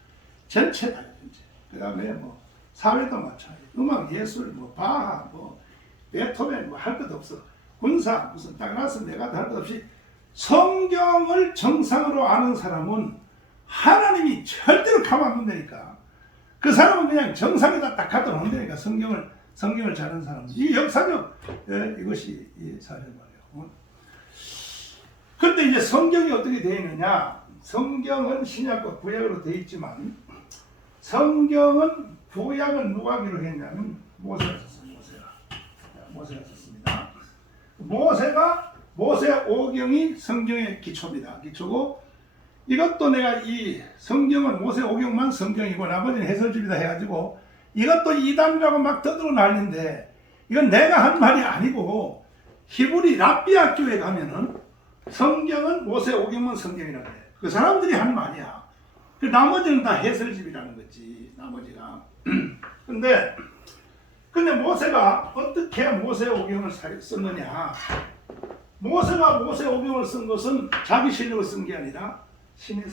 전체다 전체. 그다음에 뭐 사회도 마찬가지. 음악, 예술, 뭐 바하, 뭐 베토벤 뭐 할 것 없어. 군사 무슨 딱 나서 내가 할 것 없이 성경을 정상으로 아는 사람은 하나님이 절대로 가만 안 둔다니까. 그 사람은 그냥 정상에다 딱 갖다 놓는다니까. 성경을 잘하는 사람은. 이 역사적 이것이 이 사실 말이에요. 그런데 이제 성경이 어떻게 되어 있느냐? 성경은 신약과 구약으로 되어 있지만 성경은 구약은 누가 기록했냐면 모세가 썼습니다. 모세가 썼습니다. 모세 오경이 성경의 기초입니다. 기초고 이것도 내가 이 성경은 모세 오경만 성경이고 나머지는 해설집이다 해가지고 이것도 이단이라고 막 떠들어 난리인데 이건 내가 한 말이 아니고 히브리 랍비 학교에 가면은 성경은 모세 오경만 성경이라고 해. 그 사람들이 한 말이야. 그 나머지는 다 해설집이라는 거지. 나머지가. 근데 모세가 어떻게 모세 오경을 썼느냐? 모세가 모세 오경을 쓴 것은 자기 실력을 쓴 게 아니라 신의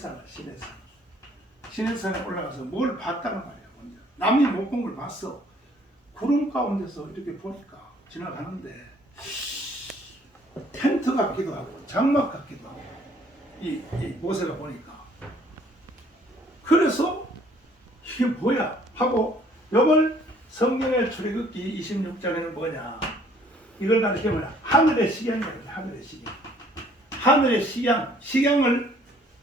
산에 올라가서 뭘 봤다는 말이야. 먼저. 남이 못 본 걸 봤어. 구름 가운데서 이렇게 보니까 지나가는데 텐트 같기도 하고 장막 같기도 하고 이 모세가 보니까 그래서 이게 뭐야 하고 이걸 성경의 출애굽기 26장에는 뭐냐 이걸 가르치면 하늘의 식양이에요. 하늘의 식양을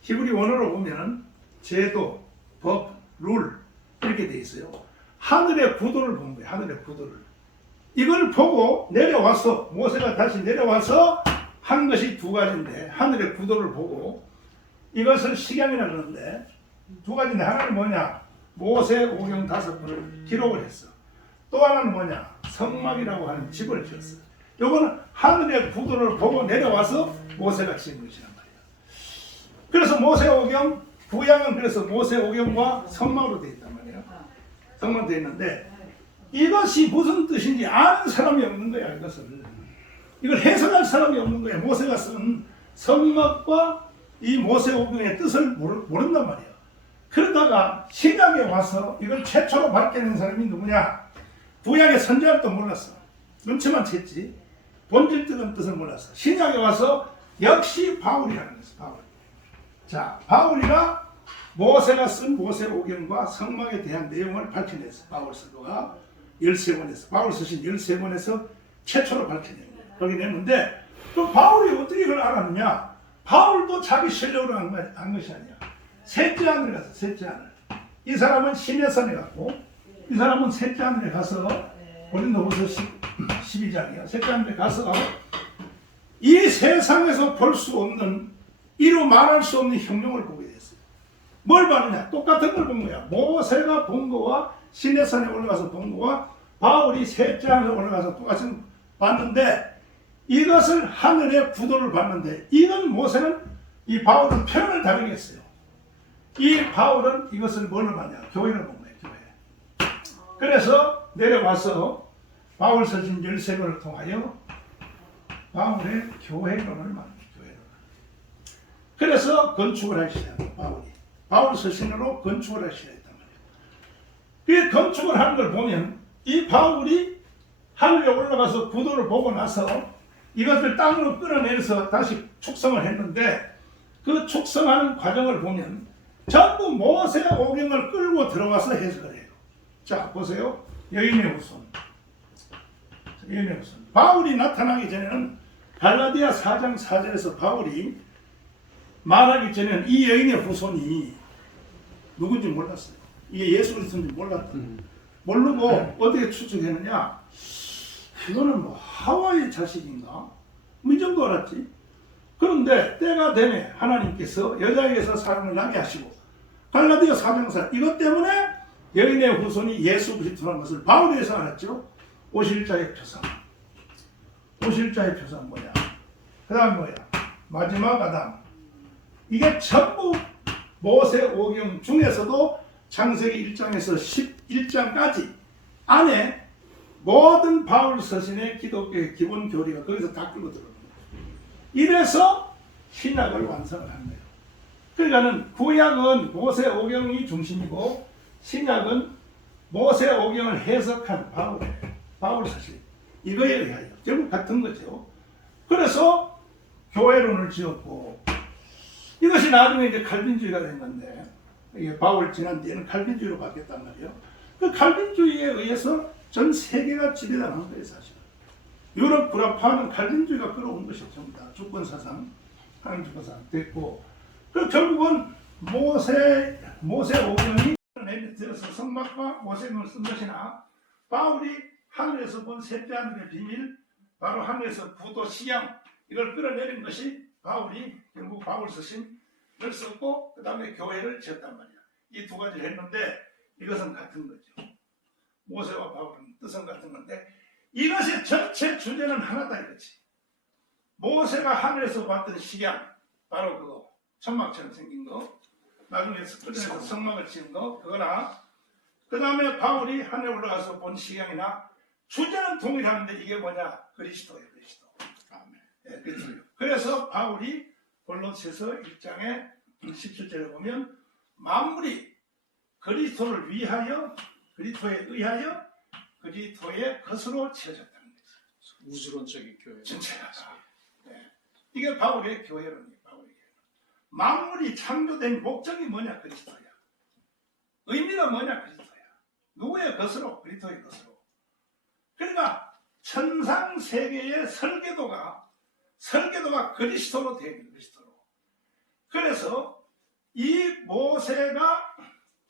히브리 원어로 보면 제도, 법, 룰 이렇게 돼 있어요. 하늘의 구도를 본 거예요. 하늘의 구도를. 이걸 보고 내려와서 모세가 다시 내려와서 한 것이 두 가지인데 하늘의 구도를 보고 이것을 식양이라 그러는데 두 가지인데 하나는 뭐냐? 모세 오경 5권을 기록을 했어. 또 하나는 뭐냐? 성막이라고 하는 집을 지었어. 요거는 하늘의 구도를 보고 내려와서 모세가 지은 것이란 말이야. 그래서 모세 오경 구약은 그래서 모세 오경과 성막으로 되어 있단 말이야. 성막으로 되어 있는데 이것이 무슨 뜻인지 아는 사람이 없는 거야. 이걸 해석할 사람이 없는 거야. 모세가 쓴 성막과 이 모세 오경의 뜻을 모른단 말이야. 그러다가 신약에 와서 이걸 최초로 밝혀낸 사람이 누구냐? 구약의 선지자도 몰랐어. 눈치만 챘지. 본질적인 뜻을 몰랐어. 신약에 와서 역시 바울이라는 거였어. 바울. 자, 바울이가 모세가 쓴 모세 오경과 성막에 대한 내용을 밝혀냈어. 바울 사도가 13권에서 바울 쓰신 13권에서 최초로 밝혀낸 거예요. 그렇게 냈는데 또 바울이 어떻게 이걸 알았느냐? 바울도 자기 실력으로 한 것이 아니야. 셋째 하늘에 갔어. 셋째 하늘. 이 사람은 시내산에 갔고 이 사람은 셋째 하늘에 가서 고린도후서 12장이야. 셋째 하늘에 가서 이 세상에서 볼 수 없는 이루 말할 수 없는 형용을 보게 됐어요. 뭘 봤느냐? 똑같은 걸 본 거야. 모세가 본 거와 시내산에 올라가서 본 거와 바울이 셋째 하늘에 올라가서 똑같이 봤는데 이것을 하늘의 구도를 봤는데 이건 모세는 이 바울은 표현을 다르게 했어요. 이 바울은 이것을 뭘로 봤냐? 교회를 본 거예요. 교회. 그래서 내려와서 바울 서신 13권을 통하여 바울의 교회론을 만든 교회론. 그래서 건축을 하기 시작한 바울이. 바울 서신으로 건축을 하기 시작했단 말이에요. 그 건축을 하는 걸 보면 이 바울이 하늘에 올라가서 구도를 보고 나서 이것을 땅으로 끌어내려서 다시 축성을 했는데 그 축성하는 과정을 보면 전부 모세 오경을 끌고 들어와서 해석을 해요. 자, 보세요. 여인의 후손. 여인의 후손. 바울이 나타나기 전에는 갈라디아 4장 4절에서 바울이 말하기 전에는 이 여인의 후손이 누군지 몰랐어요. 이게 예수 그리스도인지 몰랐다. 모르고 어떻게 추측했느냐? 이거는 뭐 하와의 자식인가? 뭐 이 정도 알았지. 그런데 때가 되네 하나님께서 여자에게서 사람을 나게 하시고 갈라디아 4장사 이것 때문에 여인의 후손이 예수 그리스도라는 것을 바울에서 알았죠. 오실자의 표상. 오실자의 표상 뭐야? 그 다음 뭐야? 마지막 아담. 이게 전부 모세 오경 중에서도 창세기 1장에서 11장까지 안에 모든 바울 서신의 기독교의 기본 교리가 거기서 다 끌고 들어오는 거예요. 이래서 신약을 완성을 한 거예요. 그러니까는 구약은 모세 오경이 중심이고 신약은 모세 오경을 해석한 바울 서신 이거에 의하여 결국 같은 거죠. 그래서 교회론을 지었고 이것이 나중에 이제 칼빈주의가 된 건데 이게 바울 지난 뒤에는 칼빈주의로 바뀌었단 말이에요. 그 칼빈주의에 의해서 전 세계가 지배당한 거예요, 사실. 유럽 구라파는 칼빈주의가 끌어온 것이 전부 다 주권사상, 하나님 주권사상 됐고, 그 결국은 모세 오경이 들어서 성막과 모세금을 쓴 것이나 바울이 하늘에서 본 셋째 하늘의 비밀, 바로 하늘에서 부도 시양 이걸 끌어내린 것이 바울이 결국 바울 서신을 썼고 그 다음에 교회를 지었단 말이야. 이 두 가지를 했는데 이것은 같은 거죠. 모세와 바울은 뜻은 같은 건데 이것의 전체 주제는 하나다 이거지. 모세가 하늘에서 봤던 식양 바로 그거 천막처럼 생긴 거 나중에 끌어내서 성막을 지은 거 그거나 그 다음에 바울이 하늘에 올라가서 본 식양이나 주제는 동일한데 이게 뭐냐? 그리스도예요. 그리스도. 아멘. 네, 그리스도예요. 그래서 바울이 골로새서 1장에 17절에 보면 만물이 그리스도를 위하여 그리스도에 의하여 그리스도의 것으로 지어졌다는 거죠. 우주론적인 교회. 전체가. 네. 이게 바울의 교회론이에요. 바울의 교회론. 만물이 창조된 목적이 뭐냐? 그리스도야. 의미가 뭐냐? 그리스도야. 누구의 것으로? 그리스도의 것으로. 그러니까 천상 세계의 설계도가 그리스도로 되어 있는 그리스도로. 그래서 이 모세가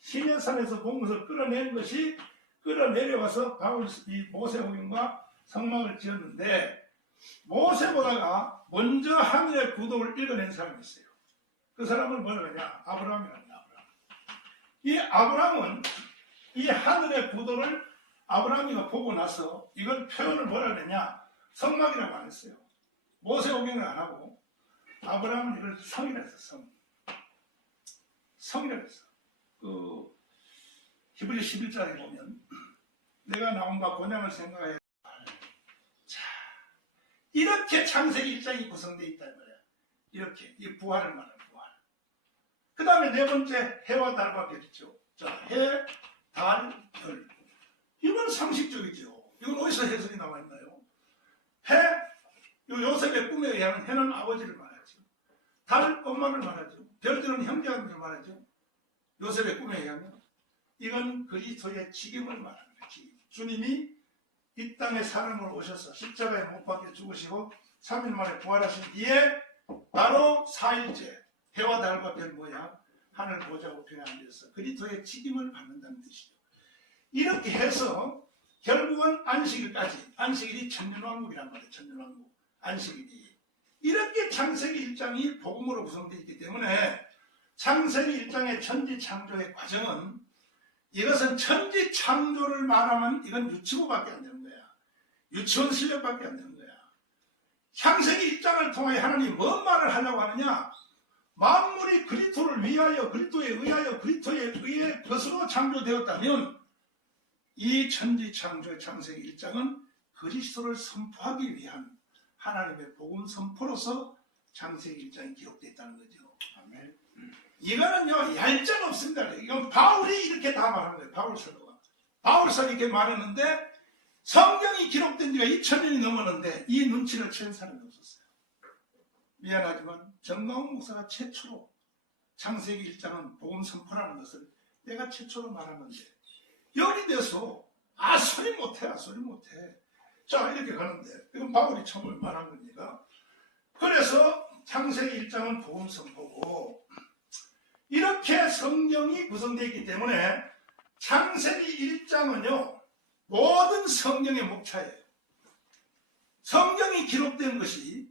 시내산에서 본 것을 끌어낸 것이 끌어내려와서 바울 이 모세오경과 성막을 지었는데 모세보다가 먼저 하늘의 구도를 읽어낸 사람이 있어요. 그 사람은 뭐라 그러냐? 아브라함이랍니다. 이 아브라함은 이 하늘의 구도를 아브라함이가 보고 나서 이걸 표현을 뭐라 그랬냐? 성막이라고 안 했어요. 모세오경을 안 하고 아브라함은 이걸 성이라 했어. 성이라 했어. 그 히브리 11장에 보면 내가 나온과 본향을 생각해. 자, 이렇게 창세기 1장이 구성되어 있다는 거야. 이렇게 이 부활을 말하는 부활. 그 다음에 네 번째 해와 달과 별이죠. 자, 해, 달, 별. 이건 상식적이죠. 이건 어디서 해석이 나와 있나요? 해, 요셉의 꿈에 의하면 해는 아버지를 말하죠. 달, 엄마를 말하죠. 별들은 형제들을 말하죠. 요셉의 꿈에 의하면 이건 그리스도의 직임을 말하는 거예요. 주님이 이 땅에 사람으로 오셔서 십자가에 못 박혀 죽으시고 3일 만에 부활하신 뒤에 바로 4일째 해와 달과 별 모양 하늘 보좌 우편에 앉아서 그리스도의 직임을 받는다는 뜻이죠. 이렇게 해서 결국은 안식일까지 안식일이 천년왕국이란 말이에요. 천년왕국 안식일이 이렇게 창세기 1장이 복음으로 구성되어 있기 때문에 창세기 1장의 천지창조의 과정은 이것은 천지창조를 말하면 이건 유치부밖에 안 되는 거야. 유치원 실력밖에 안 되는 거야. 창세기 1장을 통하여 하나님이 뭔 말을 하려고 하느냐? 만물이 그리스도를 위하여 그리스도에 의하여 그리스도에 의해 것으로 창조되었다면 이 천지창조의 창세기 1장은 그리스도를 선포하기 위한 하나님의 복음 선포로서 창세기 1장이 기록되어 있다는 거죠. 아멘. 이거는요 얄짤 없습니다. 이건 바울이 이렇게 다 말한 거예요. 바울서가 이렇게 말했는데 성경이 기록된 지가 2000년이 넘었는데 이 눈치를 챈 사람이 없었어요. 미안하지만 정광훈 목사가 최초로 창세기 1장은 복음 선포라는 것을 내가 최초로 말하는데 여기 대해서 소리 못해. 자 이렇게 가는데 이건 바울이 처음에 말한 겁니다. 그래서 창세기 1장은 복음 선포고 이렇게 성경이 구성되어 있기 때문에 창세기 1장은요 모든 성경의 목차예요. 성경이 기록된 것이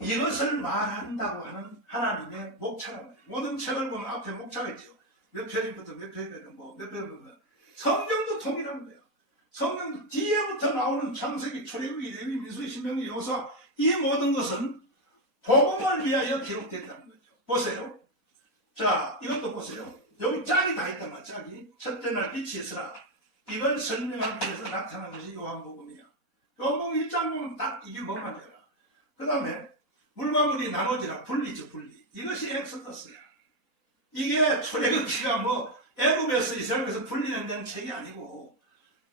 이것을 말한다고 하는 하나님의 목차라고 해요. 모든 책을 보면 앞에 목차가 있죠. 몇 페이지부터 몇 페이지까지 몇 페이지부터 성경도 동일한 거예요. 성경 뒤에부터 나오는 창세기, 출애굽기, 레위, 민수기, 신명기, 여호수아 이 모든 것은 복음을 위하여 기록됐다는 거죠. 보세요. 자, 이것도 보세요. 여기 짝이 다 있단 말이야. 짝이. 첫째 날 빛이 있으라. 이걸 설명하기 위해서 나타난 것이 요한복음이야. 요한복음 1장 보면 딱 이게 뭐만 되라. 그 다음에 물과 물이 나눠지라. 분리죠, 분리. 이것이 엑소더스야. 이게 출애굽기가 뭐 애굽에서 이스라엘에서 분리된 데는 책이 아니고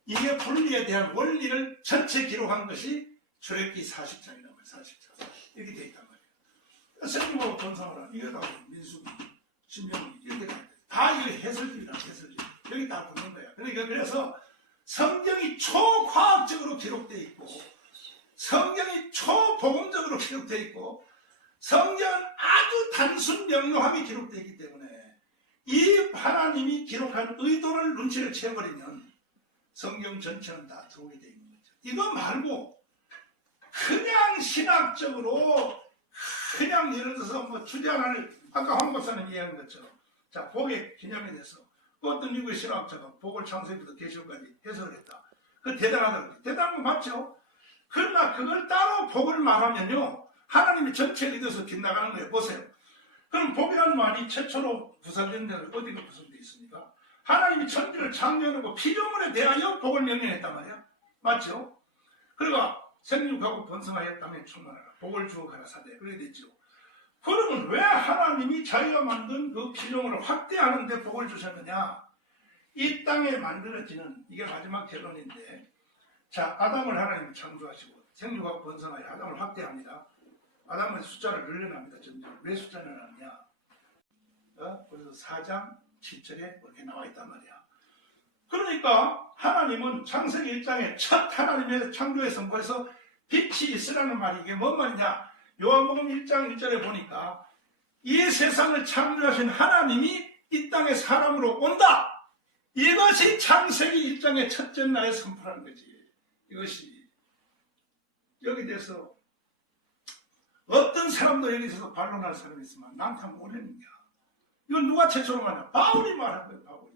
이게 분리에 대한 원리를 전체 기록한 것이 출애굽기 40장이란 말이에요. 40장. 이렇게 돼 있단 말이에요. 성경하고 번성을 하는 이게 다 민수기, 신명기 이렇게 다 이게 해설집이라 해설집. 여기 다 붙는 거야. 그러니까 그래서 성경이 초과학적으로 기록되어 있고 성경이 초복음적으로 기록되어 있고 성경은 아주 단순 명료하게 기록되어 있기 때문에 이 하나님이 기록한 의도를 눈치를 채워버리면 성경 전체는 다 들어오게 되어 있는 거죠. 이거 말고 그냥 신학적으로 그냥 예를 들어서 뭐 주장을 아까 황 박사님 이야기한 것처럼 자 복의 기념에 대해서 어떤 미국의 신학자가 복을 창세기부터 계시록까지 해석을 했다. 그 대단하다고. 대단한 거 맞죠? 그러나 그걸 따로 복을 말하면요 하나님이 전체 의도에서 빗나가는 거예요. 보세요. 그럼 복이라는 말이 최초로 구사된 데는 어디가 구성되어 있습니까? 하나님이 천지를 창조해놓고 피조물에 대하여 복을 명령했단 말이야. 맞죠? 그러니까 생육하고 번성하여 땅에 충만하라. 복을 주어가라 사대. 그렇게 됐죠. 그러면 왜 하나님이 자기가 만든 그 피조물을 확대하는 데 복을 주셨느냐? 이 땅에 만들어지는 이게 마지막 결론인데 자 아담을 하나님이 창조하시고 생육하고 번성하여 아담을 확대합니다. 아담은 숫자를 늘려납니다. 점점. 왜 숫자를 늘려놨냐? 그래서 4장 7절에 그렇게 나와 있단 말이야. 그러니까 하나님은 창세기 1장에 첫 하나님의 창조의 선포에서 빛이 있으라는 말이 이게 뭔 말이냐? 요한복음 1장 1절에 보니까 이 세상을 창조하신 하나님이 이 땅에 사람으로 온다. 이것이 창세기 1장의 첫째 날에 선포라는 거지. 이것이 여기 대해서 어떤 사람도 여기 있어서 반론할 사람이 있으면 나한테 모르는 거야. 이건 누가 최초로 말하냐? 바울이 말한 거예요. 바울이.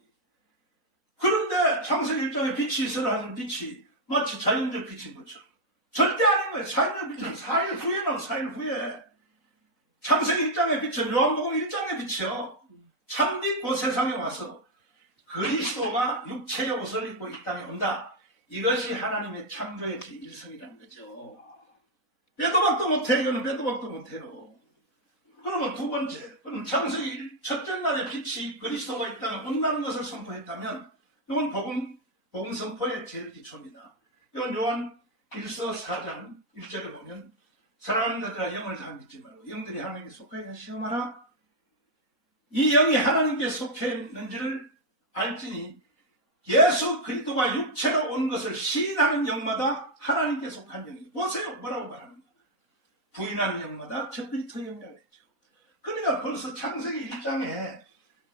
그런데 창세기 1장에 빛이 있으라 하는 빛이 마치 자연적 빛인 것처럼 절대 아닌 거예요. 자연적 빛은 4일 후에 나온 4일 후에 창세기 1장의 빛은 요한복음 1장의 빛이요. 참빛 그 세상에 와서 그리스도가 육체의 옷을 입고 이 땅에 온다. 이것이 하나님의 창조의 제1성이라는 거죠. 빼도 박도 못해. 이거는 빼도 박도 못해요. 그러면 두 번째, 그럼 창세기 첫째 날의 빛이 그리스도가 이 땅에 온다는 것을 선포했다면 이건 복음 선포의 제일 기초입니다. 이건 요한 1서 4장 1절에 보면 사랑하는 자들아 영을 다 믿지 말고 영들이 하나님께 속하여 시험하라. 이 영이 하나님께 속해 있는지를 알지니 예수 그리스도가 육체로 온 것을 시인하는 영마다 하나님께 속한 영이에요. 보세요. 뭐라고 말합니까? 부인하는 영마다 저 그리스도 영이라고 했죠. 그러니까 벌써 창세기 1장에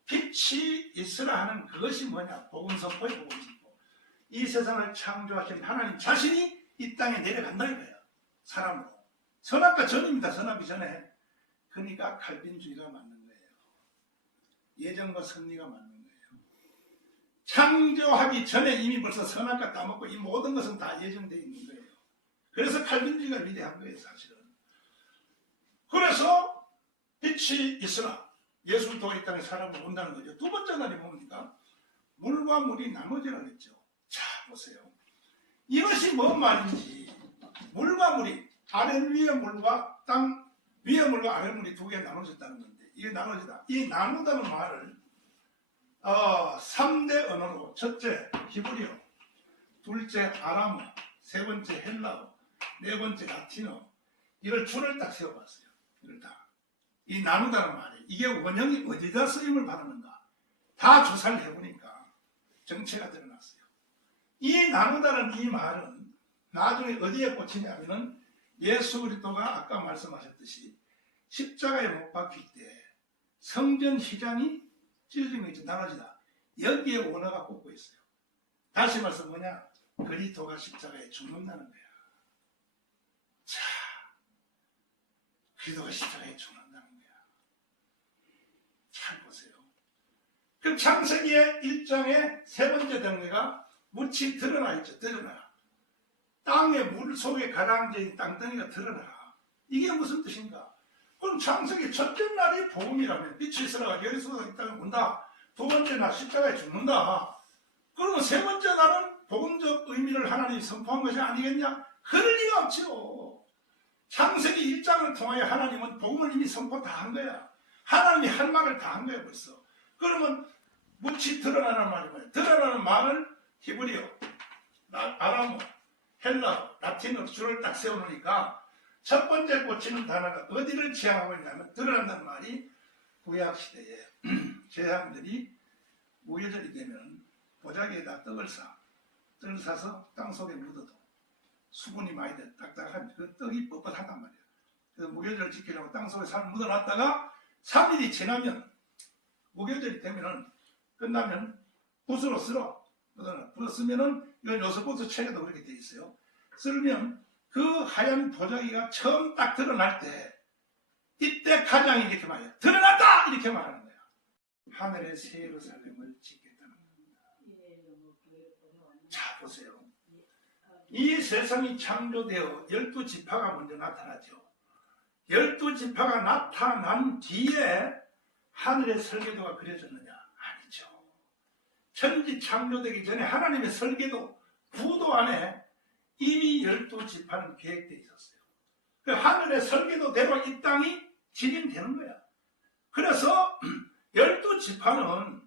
빛이 있으라 하는 그것이 뭐냐? 복음 선포의 복음 선포. 이 세상을 창조하신 하나님 자신이 이 땅에 내려간다 이거예요. 사람으로. 선악과 전입니다. 선악이 전에. 그러니까 칼빈주의가 맞는 거예요. 예정과 선리가 맞는 거예요. 창조하기 전에 이미 벌써 선악과 따먹고 이 모든 것은 다 예정되어 있는 거예요. 그래서 칼빈주의가 위대한 거예요. 사실은. 그래서 빛이 있으나 예수 그리스도가 이 땅에 사람을 온다는 거죠. 두 번째 날이 뭡니까? 물과 물이 나눠지라고 했죠. 자 보세요. 이것이 뭔 말인지 물과 물이 아래 위의 물과 땅 위의 물과 아래 물이 두 개 나눠졌다는 건데 이게 나눠지다. 이 나누다는 말을 3대 언어로 첫째 히브리어, 둘째 아람어, 세 번째 헬라어, 네 번째 라틴어 이걸 줄을 딱 세워봤어요. 이걸 다. 이 나누다는 말이 이게 원형이 어디다 쓰임을 받았는가 다 조사를 해보니까 정체가 드러났어요. 이 나누다는 이 말은 나중에 어디에 꽂히냐면은 예수 그리스도가 아까 말씀하셨듯이 십자가에 못 박힐 때 성전 휘장이 찢어지면 이제 나눠지다. 여기에 원어가 꽂고 있어요. 다시 말해서 뭐냐? 그리스도가 십자가에 죽는다는 거야. 자, 그리스도가 십자가에 죽는다는 거야. 잘 보세요. 그 창세기의 1장의 세 번째 단계가 묻이 드러나 있죠. 드러나. 땅의 물 속에 가라앉아있는 땅덩이가 드러나. 이게 무슨 뜻인가? 그럼 창세기 첫째 날이 복음이라면 빛이 있어라 여리수가 이 땅에 온다. 두 번째 날 십자가에 죽는다. 그러면 세 번째 날은 복음적 의미를 하나님이 선포한 것이 아니겠냐? 그럴 리가 없죠. 창세기 1장을 통하여 하나님은 복음을 이미 선포 다 한 거야. 하나님이 할 말을 다 한 거야 벌써. 그러면 묻이 드러나는 말이 뭐야? 드러나는 말을 히브리어, 아람어, 헬라어, 라틴어로 줄을 딱 세워놓으니까 첫 번째 꽂히는 단어가 어디를 지향하고 있냐면 드러난다는 말이 구약시대에 제사장들이 무교절이 되면 보자기에다 떡을 싸서 땅속에 묻어도 수분이 많이 돼 딱딱한 그 떡이 뻣뻣하단 말이야. 그래서 무교절을 지키려고 땅속에 살 묻어놨다가 3일이 지나면 무교절이 되면은 끝나면 붓으로 쓸어. 붓으로 쓰면은 이건 요소보트 책에도 그렇게 돼 있어요. 쓸면 그 하얀 보자기가 처음 딱 드러날 때 이때 가장이 이렇게 말해요. 드러났다! 이렇게 말하는 거야. 하늘의 새 예루살렘을 짓겠다는 겁니다. 자 보세요. 이 세상이 창조되어 12지파가 먼저 나타나죠. 12지파가 나타난 뒤에 하늘의 설계도가 그려졌느냐? 아니죠. 천지 창조되기 전에 하나님의 설계도, 구도 안에 이미 12지파는 계획되어 있었어요. 그 하늘의 설계도대로 이 땅이 진행되는 거야. 그래서 12지파는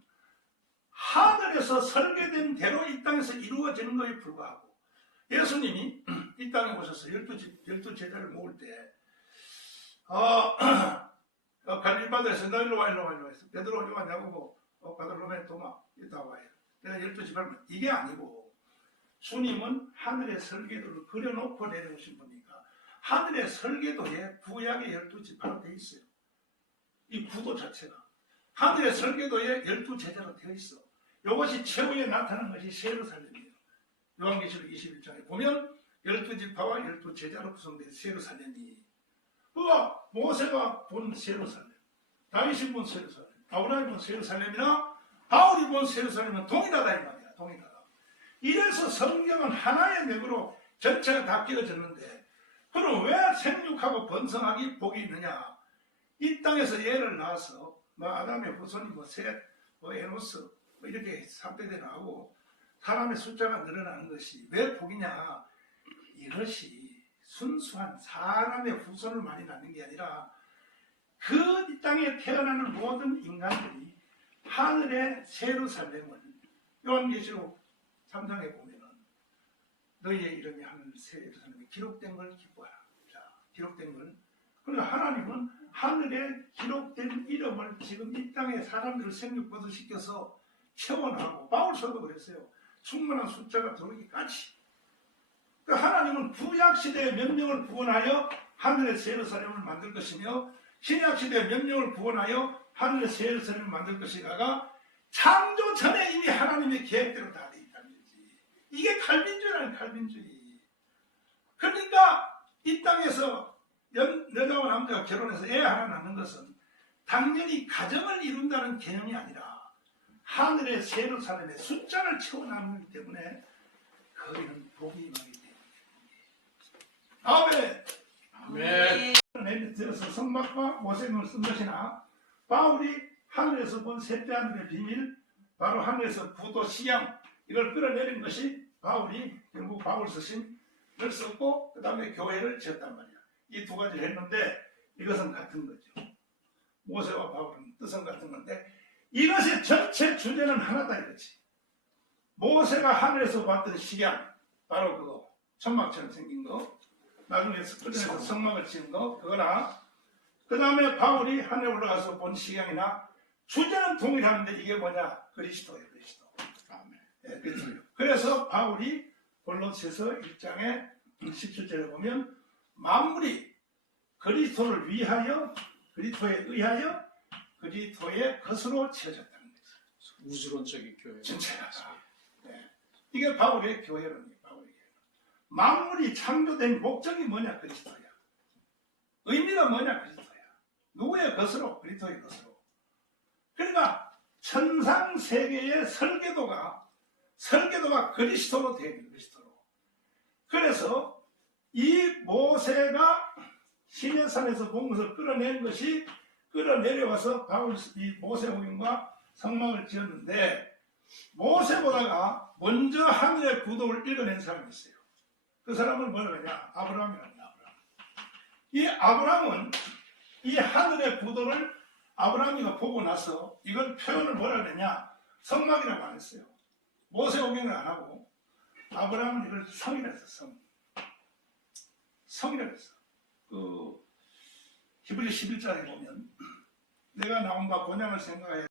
하늘에서 설계된 대로 이 땅에서 이루어지는 것에 불과하고 예수님이 이 땅에 오셔서 12제자를 모을 때 갈릴바다에서 너 일로 와 해서 베드로 요한 야고보 바돌로메 도마 이따 와요. 내가 12지파를 이게 아니고 주님은 하늘의 설계도를 그려놓고 내려오신 분이니까 하늘의 설계도에 구약의 12지파로 되어 있어요. 이 구도 자체가 하늘의 설계도에 12제자로 되어 있어. 이것이 최후에 나타난 것이 새 예루살렘이에요. 요한계시록 21장에 보면 12지파와 12제자로 구성된 새 예루살렘이 그가 모세가 본 새 예루살렘, 다윗이 본 새 예루살렘, 아브라함이 본 새 예루살렘이나 바울이 본 새 예루살렘은 동일하다 이 말이야. 동일하다. 이래서 성경은 하나의 맥으로 전체가 다 끼어졌는데 그럼 왜 생육하고 번성하기 복이 있느냐? 이 땅에서 얘를 낳아서 아담의 후손이 셋, 에노스 이렇게 3대대 나오고 사람의 숫자가 늘어나는 것이 왜 복이냐? 이것이 순수한 사람의 후손을 많이 낳는 게 아니라 그 이 땅에 태어나는 모든 인간들이 하늘의 새 예루살렘을 요한계시록 3장에 보면은 너희의 이름이 하늘 새 예루살렘에 기록된 걸 기뻐하라. 자, 기록된 걸. 그러니까 하나님은 하늘에 기록된 이름을 지금 이 땅에 사람들을 생육버섯시켜서 채워나가고 바울서도 그랬어요. 충분한 숫자가 들어오기까지. 그러니까 하나님은 구약시대의 명령을 구원하여 하늘의 새 예루살렘을 만들 것이며 신약시대의 명령을 구원하여 하늘의 새 예루살렘을 만들 것이다가 창조 전에 이미 하나님의 계획대로 다 되어 있다는 거지. 이게 칼빈주의라는 칼빈주의. 그러니까 이 땅에서 여자와 남자가 결혼해서 애 하나 낳는 것은 당연히 가정을 이룬다는 개념이 아니라 하늘의 새 예루살렘에 숫자를 채워나가는 거기 때문에 거기는 복이 임하기 때문에. 아멘. 아멘. 예를 들어서 성막과 모세문을 쓴 것이나 바울이 하늘에서 본 셋째 하늘의 비밀, 바로 하늘에서 구도 시양 이걸 끌어내린 것이 바울이 결국 바울 서신을 썼고 그 다음에 교회를 지었단 말이야. 이 두 가지를 했는데 이것은 같은 거죠. 모세와 바울은 뜻은 같은 건데 이것의 전체 주제는 하나다 이거지. 모세가 하늘에서 봤던 식양, 바로 그거 천막처럼 생긴 거, 나중에 끌어내서 성막을 지은 거 그거나 그 다음에 바울이 하늘에 올라가서 본 식양이나 주제는 동일한데 이게 뭐냐? 그리스도예요. 그리스도. 아멘. 네, 그리스도예요. 그래서 바울이 골로새서 1장에 17절에 보면 만물이 그리스도를 위하여 그리스도에 의하여 그리스도의 것으로 지어졌다는 거죠. 우주론적인 교회. 진짜야. 네. 이게 바울의 교회론이에요. 바울의 교회. 만물이 창조된 목적이 뭐냐? 그리스도야. 의미가 뭐냐? 그리스도야. 누구의 것으로? 그리스도의 것으로. 그러니까 천상 세계의 설계도가 그리스도로 되어 있는 그리스도로. 그래서 이 모세가 시내산에서 본 것을 끌어낸 것이 끌어내려와서 바울 이 모세오경과 성막을 지었는데 모세보다가 먼저 하늘의 구도를 읽어낸 사람이 있어요. 그 사람은 뭐라 그러냐? 아브라함이랍니다. 아브라함. 이 아브라함은 이 하늘의 구도를 아브라함이가 보고 나서 이걸 표현을 뭐라 그러냐? 성막이라고 안 했어요. 모세오경을 안 하고 아브라함은 이걸 성이라 했어. 성이라 했어. 그 히브리 11장에 보면 내가 나온 바 본향을 생각해